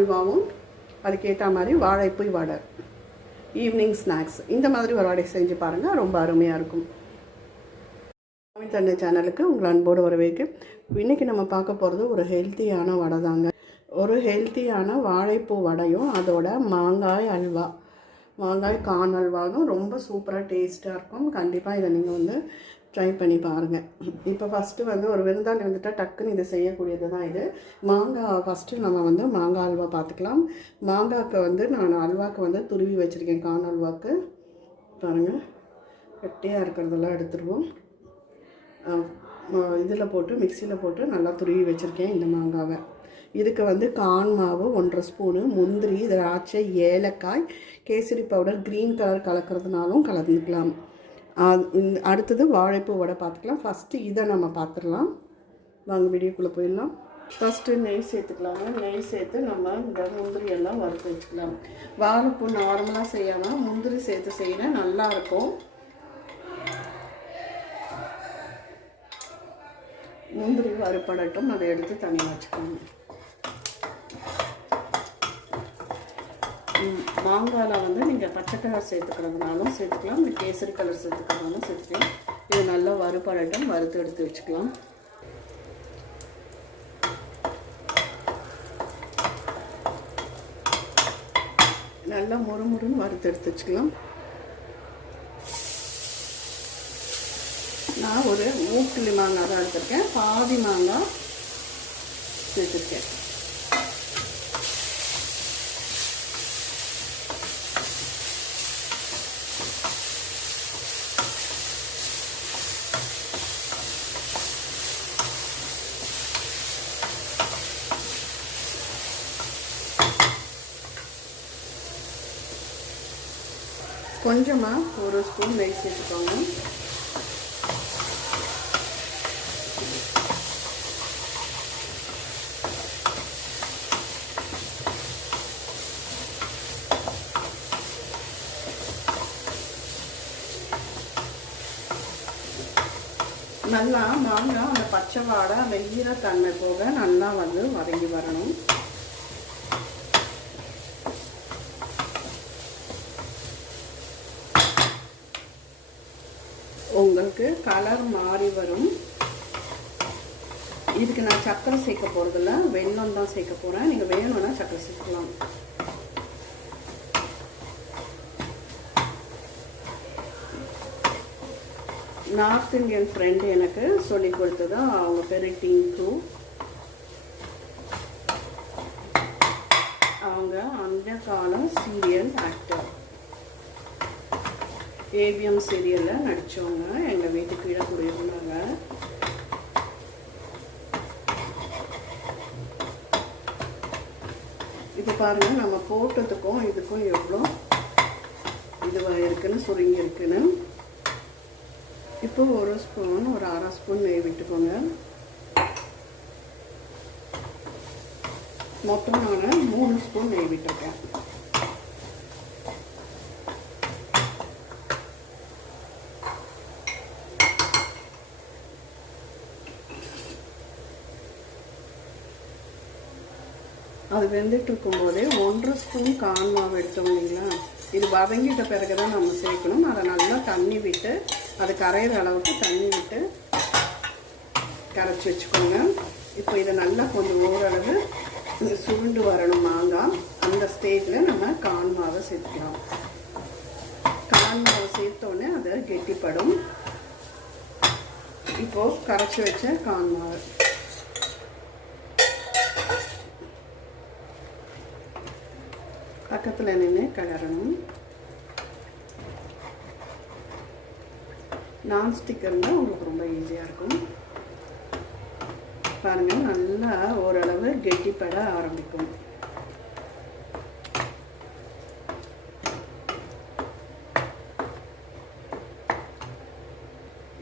அல்வாவும் அதுக்கேற்ற மாதிரி வாழைப்பூ வடை, ஈவினிங் ஸ்நாக்ஸ், இந்த மாதிரி ஒரு வடை செஞ்சு பாருங்கள், ரொம்ப அருமையாக இருக்கும். தன்னை சேனலுக்கு உங்களை அன்போடு வரவேற்கு. இன்றைக்கி நம்ம பார்க்க போகிறது ஒரு ஹெல்த்தியான வடை தாங்க. ஒரு ஹெல்த்தியான வாழைப்பூ வடையும் அதோட மாங்காய் அல்வா, மாங்காய் கான் அல்வாவும் ரொம்ப சூப்பராக டேஸ்ட்டாக இருக்கும். கண்டிப்பாக இதை நீங்கள் ட்ரை பண்ணி பாருங்கள். இப்போ ஃபஸ்ட்டு ஒரு விருந்தாளி வந்துட்டால் டக்குன்னு இதை செய்யக்கூடியது தான் இது. மாங்காய் ஃபஸ்ட்டு நம்ம மாங்காய் அல்வா பார்த்துக்கலாம். மாங்காய்க்கு நான் அல்வாவுக்கு துருவி வச்சுருக்கேன். கான் அல்வாவுக்கு பாருங்கள், கட்டியாக இருக்கிறதெல்லாம் எடுத்துருவோம். இதில் போட்டு மிக்சியில் போட்டு நல்லா துருவி வச்சுருக்கேன் இந்த மாங்காவை. இதுக்கு கான் மாவு 1.5 ஸ்பூனு, முந்திரி, திராட்சை, ஏலக்காய், கேசரி பவுடர், க்ரீன் கலர் கலக்கிறதுனாலும் கலந்துக்கலாம். அடுத்தது வாழைப்பூ வடை பார்த்துக்கலாம். ஃபஸ்ட்டு இதை நம்ம பார்த்துடலாம். வாங்க வீடியோக்குள்ளே போயிடலாம். ஃபஸ்ட்டு நெய் சேர்த்துக்கலாங்க. நெய் சேர்த்து நம்ம இந்த முந்திரியெல்லாம் வறுத்து வச்சுக்கலாம். வாழைப்பூ நார்மலாக செய்யாமல் முந்திரி சேர்த்து செய்யணும், நல்லாயிருக்கும். முந்திரி வறுப்படட்டும், அதை எடுத்து தனியாக வச்சுக்கோங்க. மாங்காயில் நீங்கள் பச்சை கலர் சேர்த்துக்கிறதுனாலும் சேர்த்துக்கலாம், இல்லை கேசரி கலர் சேர்த்துக்கிறதுனாலும் சேர்த்துக்கலாம். இது நல்லா வறுப்படட்டும், வறுத்து எடுத்து வச்சுக்கலாம். நல்லா முறுமுறுன்னு வறுத்து எடுத்து வச்சுக்கலாம். நான் ஒரு மூக்கிலி மாங்காய் தான் எடுத்துருக்கேன், பாதி மாங்காய் சேர்த்துருக்கேன். கொஞ்சமாக 1 ஸ்பூன் நெய் சேர்த்துக்கோங்க. நல்லா மாங்காய் அந்த பச்சை வாடை, அந்த ஈரத்தன்மை போக நல்லா வதங்கி வரணும். உங்களுக்கு கலர் மாறி வரும். இதுக்கு நான் சர்க்கரை சேர்க்க போகிறதில்ல, வெல்லம் தான் சேர்க்க போகிறேன். நீங்கள் வேணும்னா சர்க்கரை சேர்க்கலாம். நார்த் இந்தியன் ஃப்ரெண்டு எனக்கு சொல்லி கொடுத்தது, அவங்க பேர் டிங்கு. அவங்க அந்த கால சீரியல் ஆக்டர், ஏவிஎம் சீரியலில் நடித்தவங்க. எங்கள் வீட்டுக்கு கீழே குடியிருந்தாங்க. இப்போ பாருங்கள், நம்ம போட்டதுக்கும் இதுக்கும் எவ்வளோ இதுவாக இருக்குன்னு, சுருங்கி இருக்குன்னு. இப்போ 1 ஸ்பூன், ஒரு 1/2 ஸ்பூன் நெய் விட்டுக்கோங்க. மொத்தம் நான் 3 ஸ்பூன் நெய் விட்டுருக்கேன். அது வெந்துட்டு இருக்கும்போதே 1.5 ஸ்பூன் கான் மாவு எடுத்தோம் இல்லைங்களா, இது வதங்கிட்ட பிறகு தான் நம்ம சேர்க்கணும். அதை நல்லா தண்ணி விட்டு, அது கரையிற அளவுக்கு தண்ணி விட்டு கரைச்சி வச்சுக்கோங்க. இப்போ இதை நல்லா கொஞ்சம் ஓரளவு சுருண்டு வரணும் மாங்காய். அந்த ஸ்டேஜில் நம்ம கான் மாவை சேர்த்துக்கலாம். கான் மாவை சேர்த்தோடனே அதை கெட்டிப்படும். இப்போது கரைச்சி வச்ச கான் மாவு பக்கத்தில் நின்று கிளறணும். நான்ஸ்டிக் இருந்தால் உங்களுக்கு ரொம்ப ஈஸியாக இருக்கும். பாருங்கள், நல்லா ஓரளவு கெட்டிப்பட ஆரம்பிக்கும்.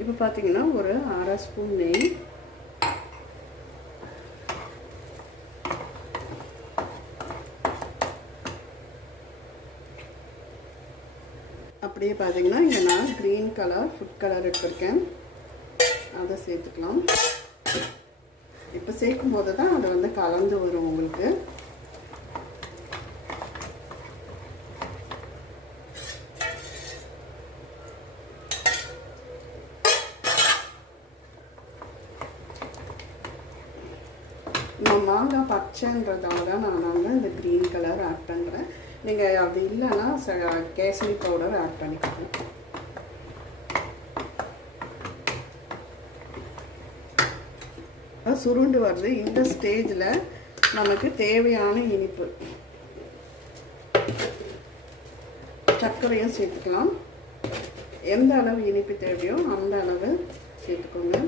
இப்போ பார்த்தீங்கன்னா ஒரு 1/2 ஸ்பூன் நெய், அப்படியே பார்த்தீங்கன்னா இங்கே நான் க்ரீன் கலர் ஃபுட் கலர் எடுத்துருக்கேன், அதை சேர்த்துக்கலாம். இப்போ சேர்க்கும் போது தான் அது கலந்து வரும் உங்களுக்கு. மாங்காய் பச்சைன்றதால தான் நாங்கள் இந்த க்ரீன் கலர் ஆட் பண்ணுறேன். நீங்கள் அப்படி இல்லைன்னா கேசரி பவுடர் ஆட் பண்ணிக்கலாம். சுருண்டு வருது. இந்த ஸ்டேஜில் நமக்கு தேவையான இனிப்பு சர்க்கரையும் சேர்த்துக்கலாம். எந்த அளவு இனிப்பு தேவையோ அந்த அளவு சேர்த்துக்கோங்க.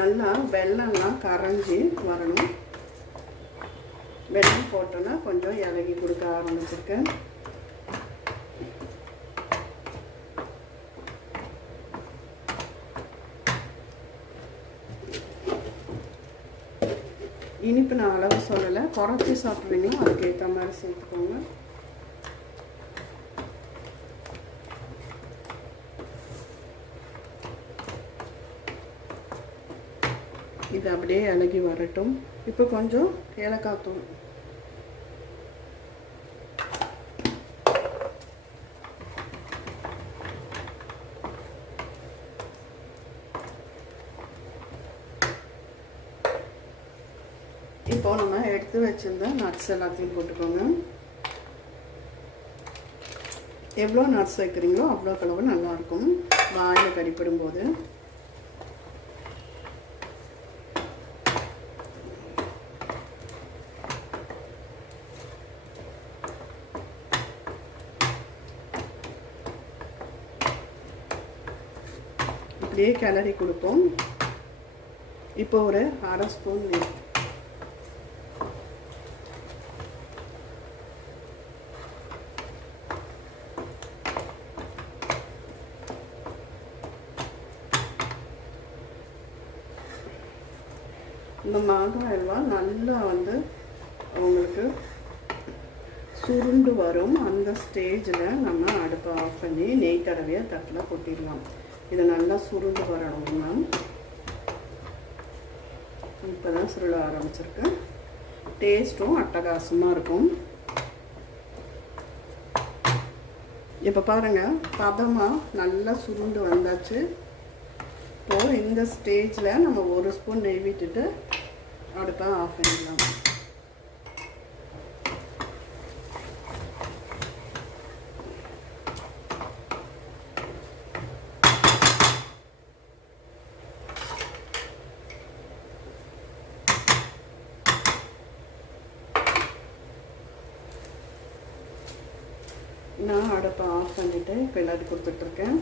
நல்லா வெல்லம்லாம் கரைஞ்சி வரணும். வெல்லம் போட்டோன்னா கொஞ்சம் இலகி கொடுக்க ஆரம்பிச்சிருக்கேன். இனிப்பு நான் அளவு சொல்லலை, குறைச்சி சாப்பிட்றீங்களோ அதுக்கேற்ற மாதிரி சேர்த்துக்கோங்க. இது அப்படியே இலகி வரட்டும். இப்போ கொஞ்சம் ஏலக்காய் தூள், இப்போ நம்ம எடுத்து வச்சிருந்த நட்ஸ் எல்லாத்தையும் போட்டுக்கோங்க. எவ்வளோ நட்ஸ் வைக்கிறீங்களோ அவ்வளோ அளவு நல்லாயிருக்கும் வாயில் கடிப்படும் போது. இப்படியே கிளறி கொடுப்போம். இப்போ ஒரு 1/2 ஸ்பூன் நெய், இந்த மாங்காய் அல்வா நல்லா உங்களுக்கு சுருண்டு வரும். அந்த ஸ்டேஜில் நம்ம அடுப்பை ஆஃப் பண்ணி நெய் தடவையை தட்டில் கொட்டிடலாம். இதை நல்லா சுருண்டு வரணும்னா இப்போ தான் சுருள ஆரம்பிச்சிருக்கு. டேஸ்ட்டும் அட்டகாசமாக இருக்கும். இப்போ பாருங்கள், பதமாக நல்லா சுருண்டு வந்தாச்சு. இப்போது இந்த ஸ்டேஜில் நம்ம 1 ஸ்பூன் நெய் விட்டுட்டு அடுப்பை ஆஃப் பண்ணிடலாம். நான் அடுப்பை ஆஃப் பண்ணிவிட்டு கிளறி கொடுத்துட்ருக்கேன்.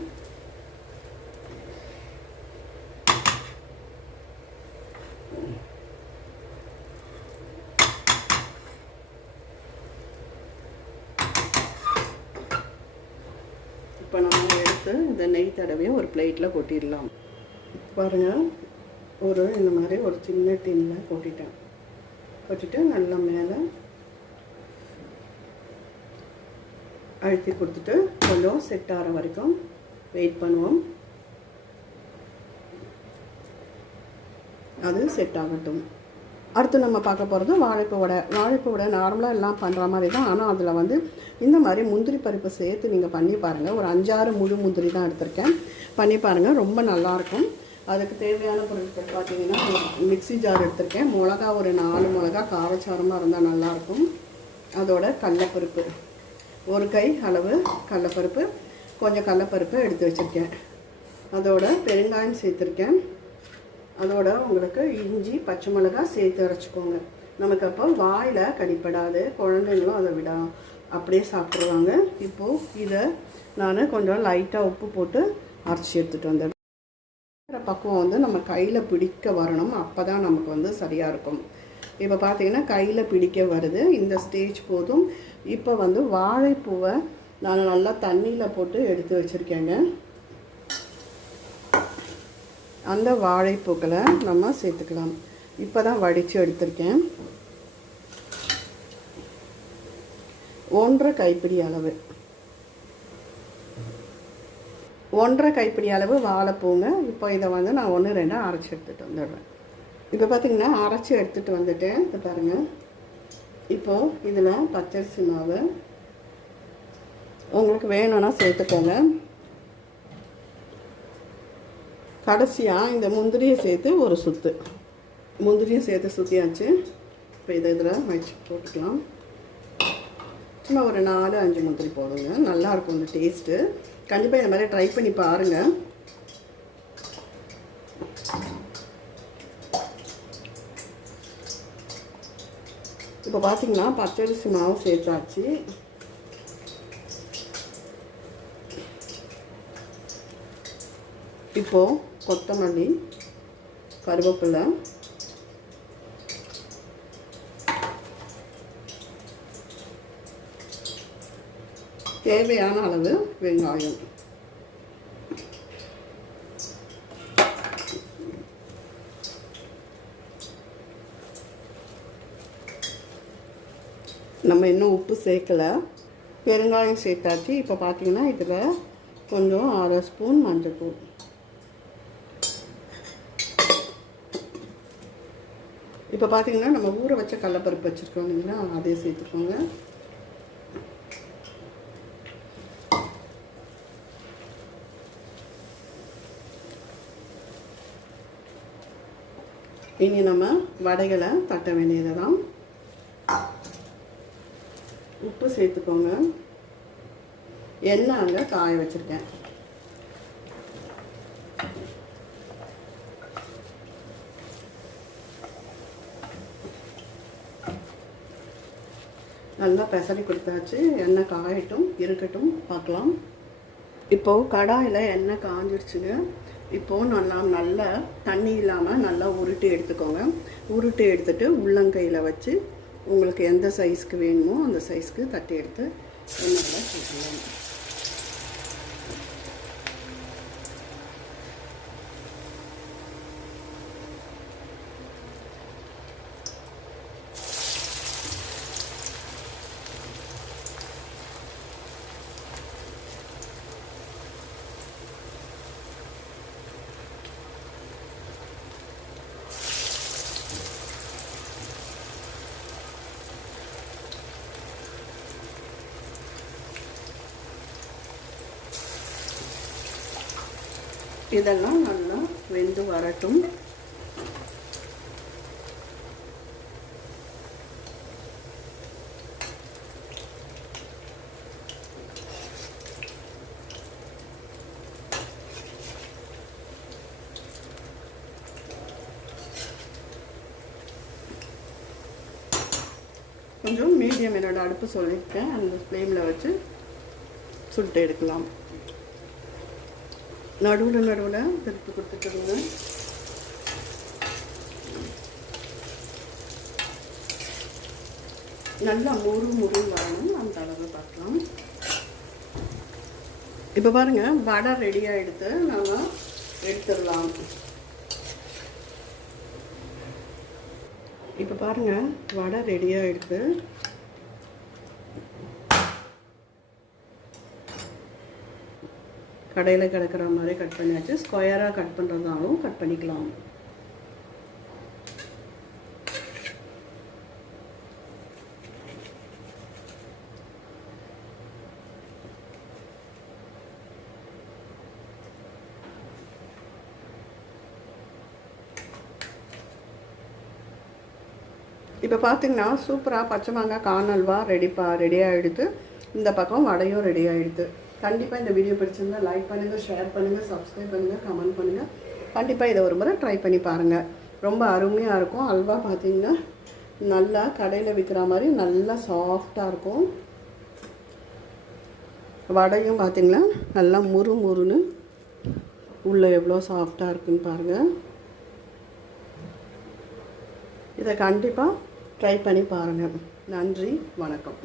இப்போ நம்ம எடுத்து இந்த நெய் தடவையை ஒரு பிளேட்டில் கொட்டிடலாம். பாருங்கள், இந்த மாதிரி ஒரு சின்ன டின்னில் கொட்டிட்டு நல்லா மேலே அழுத்தி கொடுத்துட்டு கொஞ்சம் செட் ஆகிற வரைக்கும் வெயிட் பண்ணுவோம். அது செட் ஆகட்டும். அடுத்து நம்ம பார்க்க போகிறது வாழைப்பூ வடை. வாழைப்பூ வடை நார்மலாக எல்லாம் பண்ணுற மாதிரி தான். ஆனால் அதில் இந்த மாதிரி முந்திரி பருப்பு சேர்த்து நீங்கள் பண்ணி பாருங்கள். ஒரு 5-6 முழு முந்திரி தான் எடுத்திருக்கேன். பண்ணி பாருங்கள், ரொம்ப நல்லாயிருக்கும். அதுக்கு தேவையான பொருட்கள் பார்த்தீங்கன்னா, மிக்ஸி ஜார் எடுத்திருக்கேன். மிளகா ஒரு 4 மிளகா காரச்சாரமாக இருந்தால் நல்லாயிருக்கும். அதோட கடலைப்பருப்பு, 1 கை அளவு கடலைப்பருப்பு, கொஞ்சம் கடலைப்பருப்பு எடுத்து வச்சுருக்கேன். அதோட பெருங்காயம் சேர்த்துருக்கேன். அதோட உங்களுக்கு இஞ்சி, பச்சை மிளகாய் சேர்த்து அரைச்சிக்கோங்க. நமக்கு அப்போ வாயில் கடிப்படாது. குழந்தைங்களும் அதை அப்படியே சாப்பிட்ருவாங்க. இப்போது இதை நான் கொஞ்சம் லைட்டாக உப்பு போட்டு அரைச்சி எடுத்துகிட்டு வந்தேன். பக்குவம் நம்ம கையில் பிடிக்க வரணும். அப்போ தான் நமக்கு சரியாக இருக்கும். இப்போ பார்த்தீங்கன்னா கையில் பிடிக்க வருது. இந்த ஸ்டேஜ் போதும். இப்போ வாழைப்பூவை நான் நல்லா தண்ணியில் போட்டு எடுத்து வச்சுருக்கேங்க. அந்த வாழைப்பூக்களை நம்ம சேர்த்துக்கலாம். இப்போ தான் வடித்து எடுத்திருக்கேன். 1/2 கைப்பிடி அளவு 1/2 கைப்பிடி அளவு வாழைப்பூங்க. இப்போ இதை நான் 1-2 அரைச்சி எடுத்துகிட்டு வந்துடுறேன். இப்போ பார்த்திங்கன்னா அரைச்சி எடுத்துகிட்டு வந்துட்டேன். இது பாருங்கள். இப்போது இதில் பச்சரிசி மாவு உங்களுக்கு வேணும்னா சேர்த்துக்கோங்க. கடைசியாக இந்த முந்திரியை சேர்த்து ஒரு சுற்று, முந்திரியும் சேர்த்து சுற்றியாச்சு. இப்போ இதில் வச்சு போட்டுக்கலாம். சும்மா ஒரு 4-5 முந்திரி போடுங்க, நல்லாயிருக்கும் இந்த டேஸ்ட்டு. கண்டிப்பாக இந்த மாதிரி ட்ரை பண்ணி பாருங்கள். இப்போ பார்த்தீங்கன்னா பச்சரிசி மாவு சேர்த்தாச்சு. இப்போது கொத்தமல்லி, கருவேப்பிலை, தேவையான அளவு வெங்காயம், நம்ம இன்னும் உப்பு சேர்க்கலை, பெருங்காயம் சேர்த்தாச்சு. இப்போ பார்த்தீங்கன்னா இதில் கொஞ்சம் 1/2 ஸ்பூன் மஞ்சள்தூள், இப்போ பார்த்தீங்கன்னா நம்ம ஊற வச்ச கடலைப்பருப்பு வச்சுருக்கோம் இல்லைங்களா, அதையும் சேர்த்துக்கோங்க. இனி நம்ம வடைகளை தட்ட வேண்டியது தான். உப்பு சேர்த்துக்கோங்க. எண்ணெய் அங்கே காய வச்சுருக்கேன். நல்லா பெசரி கொடுத்தாச்சு. எண்ணெய் காயட்டும், இருக்கட்டும், பார்க்கலாம். இப்போது கடாயில் எண்ணெய் காஞ்சிடுச்சுங்க. இப்போது நல்லா தண்ணி இல்லாமல் நல்லா உருட்டி எடுத்துக்கோங்க. உருட்டி எடுத்துகிட்டு உள்ளங்கையில் வச்சு உங்களுக்கு எந்த சைஸ்க்கு வேணுமோ அந்த சைஸ்க்கு தட்டி எடுத்து எண்ணெயில் சேர்த்துக்கலாம். இதெல்லாம் நல்லா வெந்து வரட்டும். கொஞ்சம் மீடியம் என்னோட அடுப்பு சொல்லியிருக்கேன், அந்த ஃப்ளேமில் வச்சு சுட்டு எடுக்கலாம். நடுவில் திருப்பி கொடுத்துட்டுருங்க. நல்லா முறு வரணும், அந்த அளவு பார்க்கலாம். இப்போ பாருங்கள், வடை ரெடியாக எடுத்து நம்ம எடுத்துடலாம். இப்போ பாருங்கள், வடை ரெடியாக எடுத்து கடையில் கிடக்கிற மாதிரி கட் பண்ணியாச்சு. ஸ்கொயராக கட் பண்ணுறதாலும் கட் பண்ணிக்கலாம். இப்போ பார்த்தீங்கன்னா சூப்பராக பச்சை மாங்காய் கான் அல்வா ரெடி ஆகிடுது. இந்த பக்கம் வடையும் ரெடி ஆகிடுது. கண்டிப்பாக இந்த வீடியோ பிடிச்சிருந்தா லைக் பண்ணுங்கள், ஷேர் பண்ணுங்கள், சப்ஸ்கிரைப் பண்ணுங்கள், கமெண்ட் பண்ணுங்கள். கண்டிப்பாக இதை ஒரு முறை ட்ரை பண்ணி பாருங்கள். ரொம்ப அருமையாக இருக்கும். அல்வா பார்த்திங்கன்னா நல்லா கடையில் விற்கிற மாதிரி நல்லா சாஃப்டாக இருக்கும். வடையும் பார்த்திங்கன்னா நல்லா முறுன்னு உள்ளே எவ்வளோ சாஃப்டாக இருக்குன்னு பாருங்கள். இதை கண்டிப்பாக ட்ரை பண்ணி பாருங்கள். நன்றி, வணக்கம்.